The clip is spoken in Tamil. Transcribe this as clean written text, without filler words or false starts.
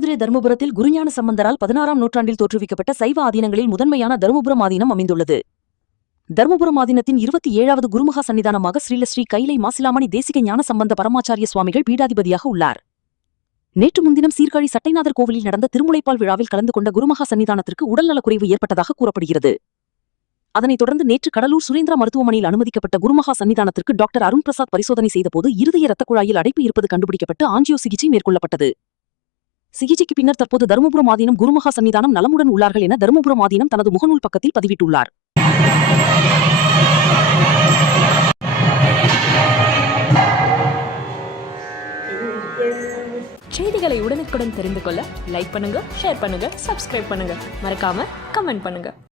மயிலாடுதுறை தருமபுரத்தில் குருஞான சம்பந்தரால் 16ஆம் நூற்றாண்டில் தோற்றுவிக்கப்பட்ட சைவ ஆதீனங்களில் முதன்மையான தருமபுரம் ஆதீனம் அமைந்துள்ளது. தருமபுரம் ஆதீனத்தின் 27வது குருமகா சன்னிதானமாக ஸ்ரீ கைலை மாசிலாமணி தேசிக ஞான சம்பந்த பரமாச்சாரிய சுவாமிகள் பீடாதிபதியாக உள்ளார். நேற்று முன்தினம் சீர்காழி சட்டைநாதர் கோவிலில் நடந்த திருமுலைப்பால் விழாவில் கலந்து கொண்ட குருமகா சன்னிதானத்திற்கு உடல்நலக்குறைவு ஏற்பட்டதாக கூறப்படுகிறது. அதனைத் தொடர்ந்து நேற்று கடலூர் சுரேந்திரா மருத்துவமனையில் அனுமதிக்கப்பட்ட குருமகா சன்னிதானத்திற்கு டாக்டர் அருண் பிரசாத் பரிசோதனை செய்தபோது இருதய இரத்த குழாயில் அடைப்பு இருப்பது கண்டுபிடிக்கப்பட்டு ஆஞ்சியோ சிகிச்சை மேற்கொள்ளப்பட்டது. சிகிச்சைக்கு பின்னர் தற்போது தருமபுரம் ஆதீனம் குருமகா சன்னிதானம் நலமுடன் உள்ளார்கள் என தருமபுரம் ஆதீனம் தனது முகநூல் பக்கத்தில் பதிவிட்டுள்ளார். செய்திகளை உடனுக்குடன் தெரிந்து கொள்ள லைக் பண்ணுங்க, ஷேர் பண்ணுங்க, சப்ஸ்கிரைப் பண்ணுங்க, மறக்காம கமெண்ட் பண்ணுங்க.